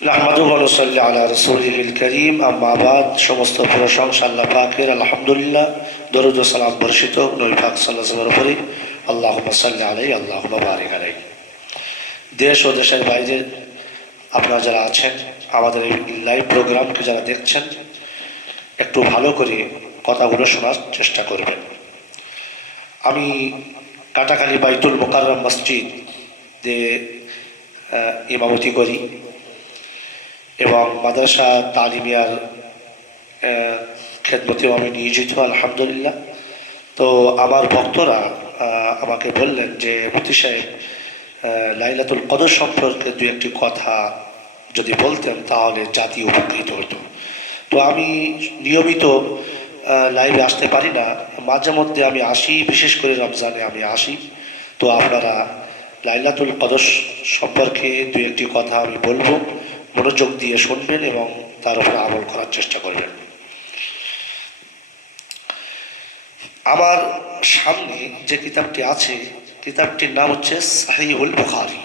নাহমাদুহু ওয়া নুসাল্লি আলা রাসূলিহিল কারীম, আম্মা বাদ। সমস্ত প্রশংসা আল্লাহ পাকের, আলহামদুলিল্লাহ। দরুদ ও সালাম বর্ষিত নবী পাক সাল্লাল্লাহু আলাইহি ওয়াসাল্লামের উপরে। আল্লাহুম্মা সাল্লি আলাইহি, আল্লাহুম্মা বারিক আলাইহি। দেশ ও দেশের বাইরে আপনারা যারা আছেন, আমাদের এই লাইভ প্রোগ্রামকে যারা দেখছেন, একটু ভালো করে কথাগুলো শোনার চেষ্টা করবেন। আমি কাটাখালী বাইতুল মোকাররম মসজিদে ইমামতি করি এবং মাদ্রাসা তালিমিয়ার খেদমতেও আমি নিয়োজিত, আলহামদুলিল্লাহ। তো আমার ভক্তরা আমাকে বললেন যে মুফতি সাহেব, লাইলাতুল কদর সম্পর্কে দু একটি কথা যদি বলতেন তাহলে জাতি উপকৃত হতো। তো আমি নিয়মিত লাইভে আসতে পারি না, মাঝে মধ্যে আমি আসি, বিশেষ করে রমজানে আমি আসি। তো আপনারা লাইলাতুল কদর সম্পর্কে দু একটি কথা আমি বলবো, মনোযোগ দিয়ে শুনবেন এবং তার উপরে আমল করার চেষ্টা করবেন। আমার সামনে যে কিতাবটি আছে, কিতাবটির নাম হচ্ছে সাহিহুল বুখারী,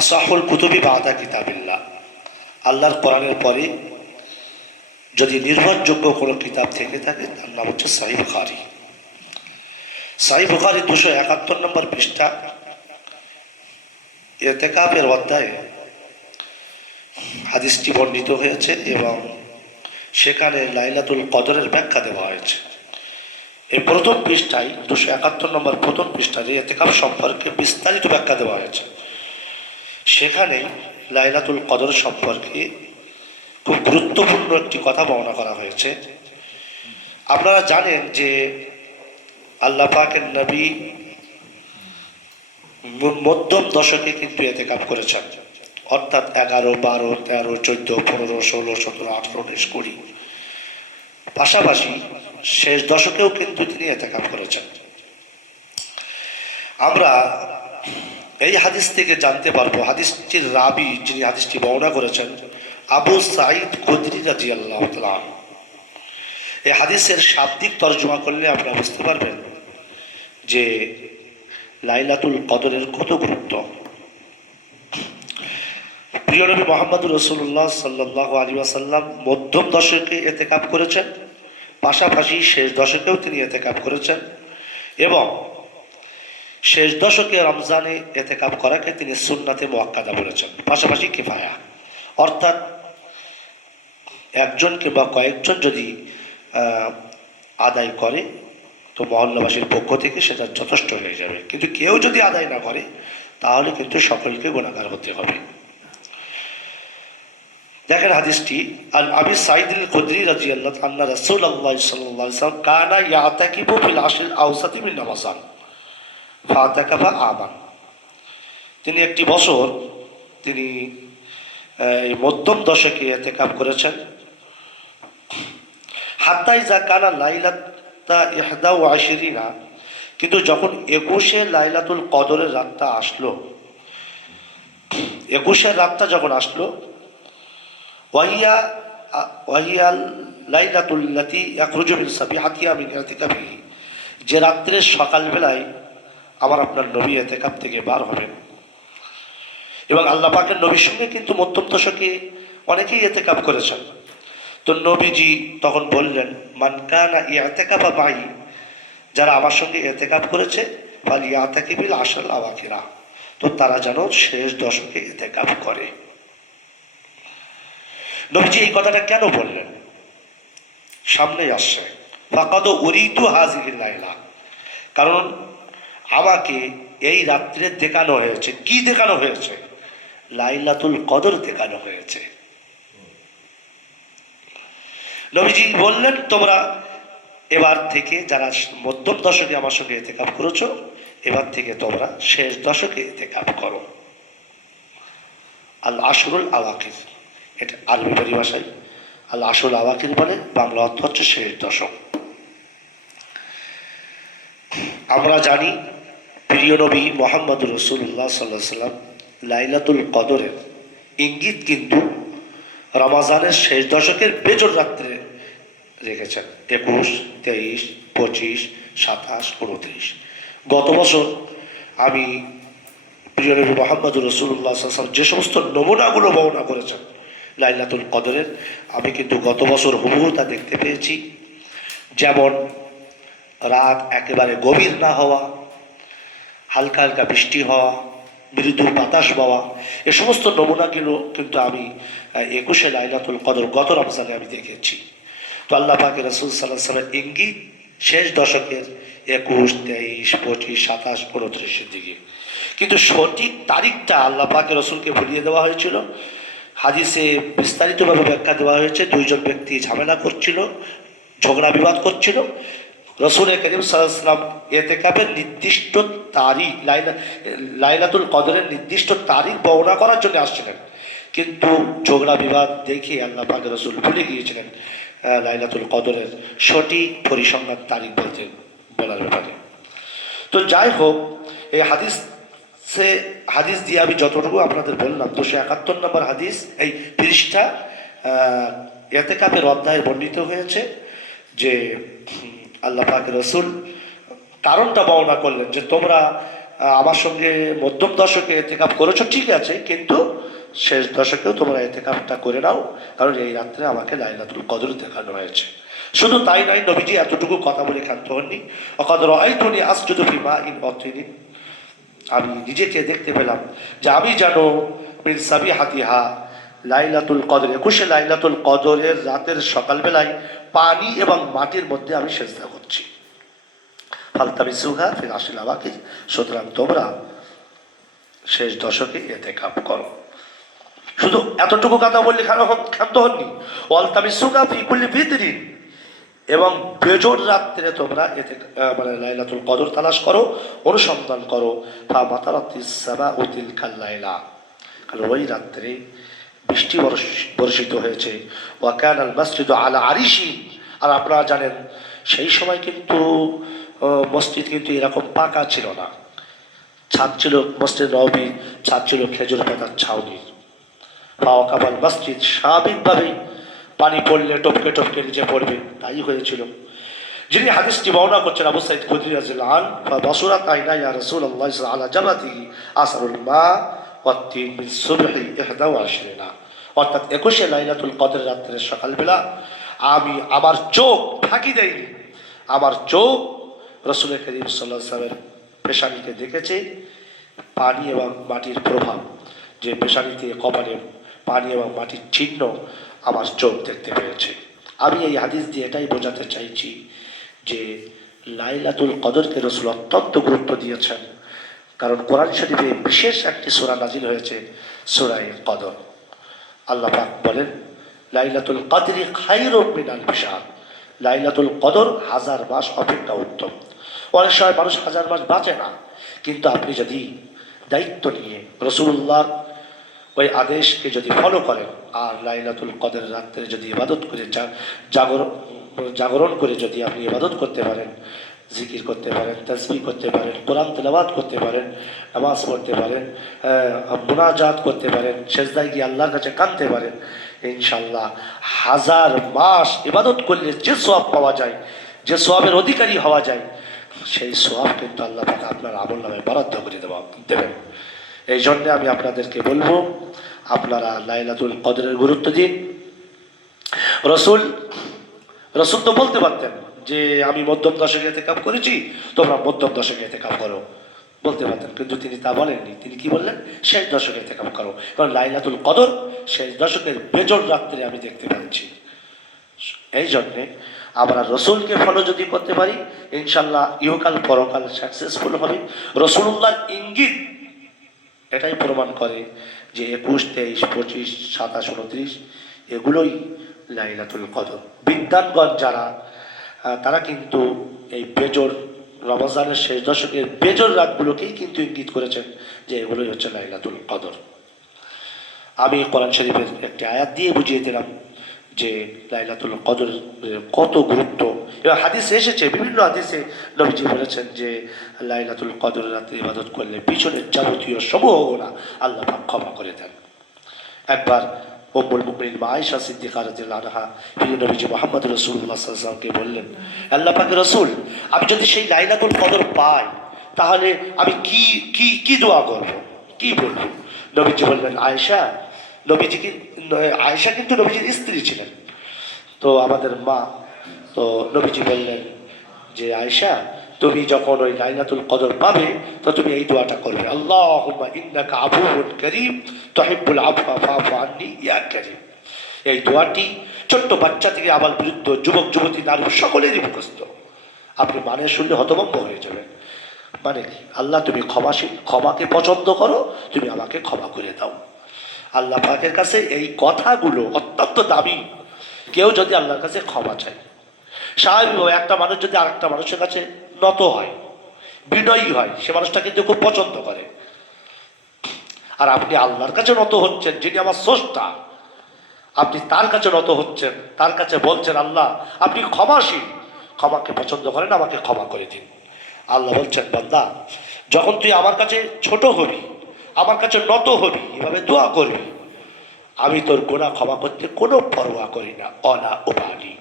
আসাহুল কুতুবি বাদা কিতাবিল্লাহ। আল্লাহর কোরআনের পরে যদি নির্ভরযোগ্য কোনো কিতাব থেকে থাকে তার নাম হচ্ছে সহিহ বুখারী। সহিহ বুখারী 271 নম্বর পৃষ্ঠা, ইতিকাফের অধ্যায়ে হাদিসটি বর্ণিত হয়েছে এবং সেখানে লাইলাতুল কদরের ব্যাখ্যা দেওয়া হয়েছে। এই প্রথম পৃষ্ঠায় 271 নম্বর প্রথম পৃষ্ঠায় ইতিকাফ সম্পর্কে বিস্তারিত ব্যাখ্যা দেওয়া হয়েছে। সেখানে লাইলাতুল কদর সম্পর্কে খুব গুরুত্বপূর্ণ একটি কথা বর্ণনা করা হয়েছে। আপনারা জানেন যে আল্লাহ পাকের নবী মধ্যম দশকে কিন্তু ইতিকাফ করেছেন, অর্থাৎ 11, 12, 13, 14, 15, 16, 17, 18, 19, 20, পাশাপাশি শেষ দশকেও কিন্তু তিনি ইতিকাফ করেছেন। আমরা এই হাদিস থেকে জানতে পারবো, হাদিসটির রাবি যিনি হাদিসটি বর্ণনা করেছেন আবু সাঈদ খুদরি রাদিয়াল্লাহু তাআলা। এই হাদিসের শাব্দিক তর্জমা করলে আপনারা বুঝতে পারবেন যে লাইলাতুল কদরের কত গুরুত্ব। প্রিয় নবী মুহাম্মদুর রাসূলুল্লাহ সাল্লাল্লাহু আলাইহি ওয়াসাল্লাম মধ্যম দশকে ইতিকাফ করেছেন, পাশাপাশি শেষ দশকেও তিনি ইতিকাফ করেছেন এবং শেষ দশকে রমজানে ইতিকাফ করাকে তিনি সুন্নাতে মুআক্কাদা বলেছেন, পাশাপাশি কিফায়া, অর্থাৎ একজন কিংবা কয়েকজন যদি আদায় করে তো মহল্লাবাসীর পক্ষ থেকে সেটা যথেষ্ট হয়ে যাবে, কিন্তু কেউ যদি আদায় না করে তাহলে কিন্তু সকলকে গুনাহগার হতে হবে। দেখেন হাদিসটি, আল আবি সাঈদ আল খুদরি রাদিয়াল্লাহু আনহু রাসূলুল্লাহ সাল্লাল্লাহু আলাইহি ওয়াসাল্লাম কানা ইয়াতাকিবু ফিল আশরিল আওসাতি মিন রমাযান ফাতাকাফা আমান। তিনি একটি বছর তিনি এই মধ্যম দশকে ইতিকাফ করেছেন। হাত্তা ইযা কানা লাইলাতা 21, কিন্তু যখন 21 লাইলাতুল কদরের রাতটা আসলো, 21 রাতটা যখন আসলো, ওয়াহিয়া লাইলাতুল লাতী ইয়াখরুজু মিন সাবিহাতিহা মিন ইতিকাফিহি, যে রাত্রের সকালবেলায় আমার আপনার নবী ইতিকাফ থেকে বার হবেন। এবং আল্লাহ পাকের নবীর সঙ্গে কিন্তু মধ্যম দশকে অনেকেই ইতিকাফ করেছেন। তো নবীজি তখন বললেন, মান কানা ইয়াতাকাফা মাই, যারা আমার সঙ্গে ইতিকাফ করেছে, ফালিয়াতাকি বিল আশরিল আওয়াখিরা, তো তারা যেন শেষ দশকে ইতিকাফ করে। নবীজি এই কথাটা কেন বললেন সামনে আসছে, ফাকাদ উরিতু হাযিহিল লাইলা, কারণ আমাকে এই রাত্রে দেখানো হয়েছে। কি দেখানো হয়েছে? লাইলাতুল কদর দেখানো হয়েছে। নবীজি বললেন, তোমরা এবার থেকে যারা মধ্যম দশকে আমার সঙ্গে ইতিকাফ করেছো, এবার থেকে তোমরা শেষ দশকে ইতিকাফ করো। আল আশরুল আওয়াকির, এটা আরবি পরিভাষায় আল আশরুল আওয়াকির বলে, বাংলা অর্থ হচ্ছে শেষ দশক। আমরা জানি প্রিয় নবী মুহাম্মদুর রাসূলুল্লাহ সাল্লাল্লাহু আলাইহি ওয়াসাল্লাম লাইলাতুল কদরের ইঙ্গিত কিন্তু রমজানের শেষ দশকের বেজর রাত্রে রেখেছেন, 21, 23, 25, 27, 29। গত বছর আমি প্রিয় নবী মুহাম্মদুর রাসূলুল্লাহ সাল্লাল্লাহু আলাইহি ওয়াসাল্লাম যে সমস্ত নমুনাগুলো বর্ণনা করেছেন লাইলাতুল কদরের, আমি কিন্তু গত বছর হুবহু তা দেখতে পেয়েছি। যেমন রাত একেবারে গভীর না হওয়া, হালকা হালকা বৃষ্টি হওয়া, মৃদু বাতাস বওয়া, এ সমস্ত নমুনাগুলো কিন্তু আমি 21শে লাইলাতুল কদর গত রমজানে আমি দেখেছি। তো আল্লাহ পাকের রাসূল সাল্লাল্লাহু আলাইহি ওয়াসাল্লামের ইঙ্গিত শেষ দশকের 21, 23, 25, 27, 29-এর দিকে, কিন্তু সঠিক তারিখটা আল্লাহ পাকের রাসূলকে ভুলিয়ে দেওয়া হয়েছিল। হাদিসে বিস্তারিতভাবে ব্যাখ্যা দেওয়া হয়েছে। দুইজন ব্যক্তি ঝামেলা করছিল, ঝগড়া বিবাদ করছিল। রসুল করিম সাল্লাল্লাহু আলাইহি ওয়াসাল্লাম ইতিকাফের নির্দিষ্ট তারিখ, লাইলাতুল কদরের নির্দিষ্ট তারিখ বর্ণনা করার জন্য আসছিলেন, কিন্তু ঝগড়া বিবাদ দেখে আল্লাহ পাক রসুল ভুলে গিয়েছিলেন লাইলাতুল কদরের সঠিক পরিসংখ্যান তারিখ বলার ব্যাপারে। তো যাই হোক, এই হাদিস দিয়ে আমি যতটুকু আপনাদের বললাম, 271 নম্বর হাদিস, এই পৃষ্ঠা ইতিকাফের অধ্যায়ে বর্ণিত হয়েছে যে আল্লাহ পাক রসুল কারণটা বর্ণনা করলেন যে তোমরা আমার সঙ্গে মধ্যম দশকে ইতিকাফ করেছো, ঠিক আছে, কিন্তু শেষ দশকেও তোমরা ইতিকাফটা করে নাও, কারণ এই রাত্রে আমাকে লাইলাতুল কদর দেখানো হয়েছে। শুধু তাই নয়, নবীজি এতটুকু কথা বলে ক্ষান্ত হননি। ওয়াকাদ রাআইতুনি আসজুদু ফি মাইন ওয়াতিনিন, আমি নিজেকে দেখতে পেলাম যে আমি যেন মিন সাবিহাতিহা, লাইলাতুল কদর 21শে লাইলাতুল কদরের রাতের সকালবেলায় পানি এবং মাটির মধ্যে আমি সেজদা করছি। ফালতামিসুহা ফিল আশরিল আওয়াকির, সুতরাং তোমরা শেষ দশকে ইতিকাফ করো। শুধু এতটুকু কথা বললে ক্ষান্ত হননি। ওয়ালতামিসুহা ফি কুল্লি ফিতরিন, এবং বেজোড় রাত্রে তোমরা মানে লাইলাতুল কদর তালাশ করো, অনুসন্ধান করো। ফা মাতারাতিস সামাউ তিলকাল লাইলা, কারণ ওই রাত্রে বৃষ্টি বর্ষিত হয়েছে। ওয়া কানাল মসজিদু আলা আরিশি, আর আপনারা জানেন সেই সময় কিন্তু মসজিদ কিন্তু এরকম পাকা ছিল না, ছাদ ছিল, মসজিদ নববী ছাদ ছিল খেজুর পাতার ছাউনি। ওয়াকাবাল মসজিদ, স্বাভাবিকভাবেই পানি পড়লে টপকে টপকে নিচে পড়বে, তাই হয়েছিল। যিনি হাদিসটি বর্ণনা করছেন আবু সাঈদ খুদরী রাদিয়াল্লাহু আনহু, ফাবাসুরাত আইনা ইয়া রাসূলুল্লাহ সাল্লাল্লাহু আলা জামাতিহি আসরুল মা ওয়াত্তিন মিন সুবহি 21, অর্থাৎ 21শে লাইলাতুল কদর রাত্রের সকালবেলা আমি আমার চোখ ফাঁকি দেয়নি, আমার চোখ রাসূল করিম সাল্লাল্লাহু আলাইহি ওয়াসাল্লামের পেশানিতে দেখেছে পানি এবং মাটির প্রভাব, যে পেশানিতে কপালে পানি এবং মাটির চিহ্ন আমার চোখ দেখতে পেয়েছে। আমি এই হাদিস দিয়ে এটাই বোঝাতে চাইছি যে লাইলাতুল কদরকে রাসূল অত্যন্ত গুরুত্ব দিয়েছেন, কারণ কোরআন শরীফে বিশেষ একটি সূরা নাজিল হয়েছে, সূরা কদর। আল্লাহ পাক বলেন লাইলাতুল কদরি খায়রুম মিন আলফি শাহর, লাইলাতুল কদর 1000 মাস অপেক্ষা উত্তম। অনেক সময় মানুষ 1000 মাস বাঁচে না, কিন্তু আপনি যদি দায়িত্ব নিয়ে রাসূলুল্লাহ ওই আদেশকে যদি ফলো করেন, আর লাইলাতুল কদর রাত্রে যদি ইবাদত করে জাগরণ করে যদি আপনি ইবাদত করতে পারেন, জিকির করতে পারেন, তাসবিহ করতে পারেন, কোরআন তেলাওয়াত করতে পারেন, নামাজ পড়তে পারেন, মুনাজাত করতে পারেন, সেজদায় গিয়ে আল্লাহর কাছে কাঁদতে পারেন, ইনশাআল্লাহ 1000 মাস ইবাদত করলে যে সওয়াব পাওয়া যায়, যে সওয়াবের অধিকারী হওয়া যায়, সেই সওয়াব কিন্তু আল্লাহ পাক আপনার আমলনামায় বরাদ্দ করে দেবেন। এই জন্যে আমি আপনাদেরকে বলবো, আপনারা লাইলাতুল কদরের গুরুত্ব দিন। রসুল তো বলতে পারতেন যে আমি মধ্যম দশকে ইতিকাফ করেছি, তোমরা মধ্যম দশকে ইতিকাফ করো, বলতে পারতেন, কিন্তু তিনি তা বলেননি। তিনি কি বললেন? শেষ দশকে ইতিকাফ করো, কারণ লাইলাতুল কদর শেষ দশকের বেজোড় রাত্রে আমি দেখতে পাচ্ছি। এই জন্যে আমরা রসুলকে ফলো যদি করতে পারি, ইনশাল্লাহ ইহকাল পরকাল সাকসেসফুল হবে। রসুলুল্লাহর ইঙ্গিত এটাই প্রমাণ করে যে 21, 23, 25, 27, 29 এগুলোই লাইলাতুল কদর। বিদ্বানগণ যারা, তারা কিন্তু এই বেজোড় রমজানের শেষ দশকের বেজোড় রাতগুলোকেই কিন্তু ইঙ্গিত করেছেন যে এগুলোই হচ্ছে লাইলাতুল কদর। আমি কোরআন শরীফের একটি আয়াত দিয়ে বুঝিয়ে দিলাম যে লাইলাতুল কদর কত গুরুত্ব, এবং হাদিসে এসেছে, বিভিন্ন হাদিসে নবীজি বলেছেন যে লাইলাতুল কদর রাতে ইবাদত করলে পিছনের যাবতীয় সমূহ গুনাহ আল্লাহ পাক ক্ষমা করে দেন। একবার উম্মুল মুমিনিন মা আয়েশা সিদ্দিকা রাদিয়াল্লাহু আনহা প্রিয় নবীজি মুহাম্মদ রাসূলুল্লাহ সাল্লাল্লাহু আলাইহি ওয়াসাল্লামকে বললেন, আল্লাহ পাকের রাসূল, আমি যদি সেই লাইলাতুল কদর পাই তাহলে আমি কি কি কি দোয়া করব? কি বলবো? নবীজি বললেন আয়েশা, আয়েশা কিন্তু নবীজির স্ত্রী ছিলেন, তো আমাদের মা। তো নবীজি বললেন যে আয়েশা, তুমি যখন ওই লাইলাতুল কদর পাবে তো তুমি এই দোয়াটা করবে, আল্লাহুম্মা ইন্নাকা আফুউন কারীম তুহিব্বুল আফওয়া ফা'ফু আন্নী ইয়া কারীম। এই দোয়াটি ছোট্ট বাচ্চা থেকে আবার বৃদ্ধ, যুবক যুবতী, নারী সকলেরই মুখস্থ। আপনি মানে শুনলে হতভম্ব হয়ে যাবেন। মানে কি? আল্লাহ তুমি ক্ষমাশীল, ক্ষমাকে পছন্দ করো, তুমি আমাকে ক্ষমা করে দাও। আল্লাহ পাকের কাছে এই কথাগুলো অত্যন্ত দামি। কেউ যদি আল্লাহর কাছে ক্ষমা চায়, স্বাভাবিকভাবে একটা মানুষ যদি আরেকটা মানুষের কাছে নত হয়, বিনয়ী হয়, সে মানুষটা কিন্তু খুব পছন্দ করে। আর আপনি আল্লাহর কাছে নত হচ্ছেন, যিনি আমার স্রষ্টা, আপনি তার কাছে নত হচ্ছেন, তার কাছে বলছেন আল্লাহ আপনি ক্ষমাশীল, ক্ষমাকে পছন্দ করেন, আমাকে ক্ষমা করে দিন। আল্লাহ বলছেন বান্দা, যখন তুই আমার কাছে ছোট হবি, আমার কাছে নত হবি, এভাবে দোয়া করবি, আমি তোর গুনাহ ক্ষমা করতে কোনো পরোয়া করি না, অলা উবালি।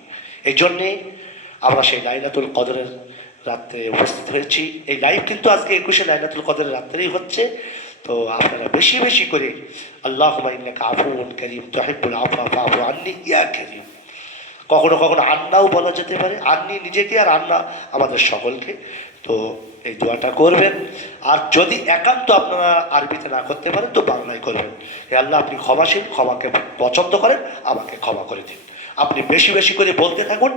এই জন্যে আমরা সেই লাইলাতুল কদরের রাত্রে উপস্থিত হয়েছি। এই লাইভ কিন্তু আজকে 21শে লাইলাতুল কদরের রাত্রেই হচ্ছে। তো আপনারা বেশি বেশি করে আল্লাহুম্মা ইন্নাকা আফুউন কারীম তুহিব্বুল আফওয়া ফা'ফু আন্নী ইয়া কারীম। কখনো কখনো আন্নাও বলা যেতে পারে, আন্নি নিজেকে আর আন্না আমাদের সকলকে। তো এই দোয়াটা করবেন। আর যদি একান্ত আপনারা আরবিতে না করতে পারেন তো বাংলায় করবেন। হে আল্লাহ আপনি ক্ষমাশীল, ক্ষমাকে পছন্দ করেন, আমাকে ক্ষমা করে দিন। আপনি বেশি বেশি করে বলতে থাকুন,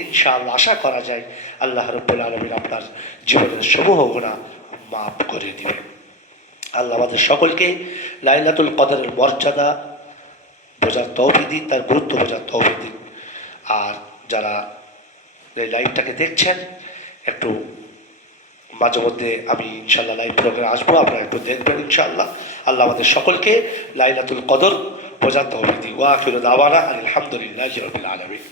ইনশাআল্লাহ আশা করা যায় আল্লাহ রাব্বুল আলামিন আপনার জীবনের সমূহ গুনাহ মাফ করে দিবেন। আল্লাহ আমাদের সকলকে লাইলাতুল কদরের মর্যাদা বোঝার তৌফিক দিন, তার গুরুত্ব বোঝার তৌফিক দিন। আর যারা এই লাইভটাকে দেখছেন, একটু মাঝে মধ্যে আমি ইনশাল্লাহ লাইভ প্রোগ্রামে আসবো, আপনারা একটু দেখবেন ইনশাআল্লাহ। আল্লাহ আমাদের সকলকে লাইলাতুল কদর বোঝার তৌফিক দিন। ওয়া আখিরু দাওয়ানা আলহামদুলিল্লাহি রাব্বিল আলামিন।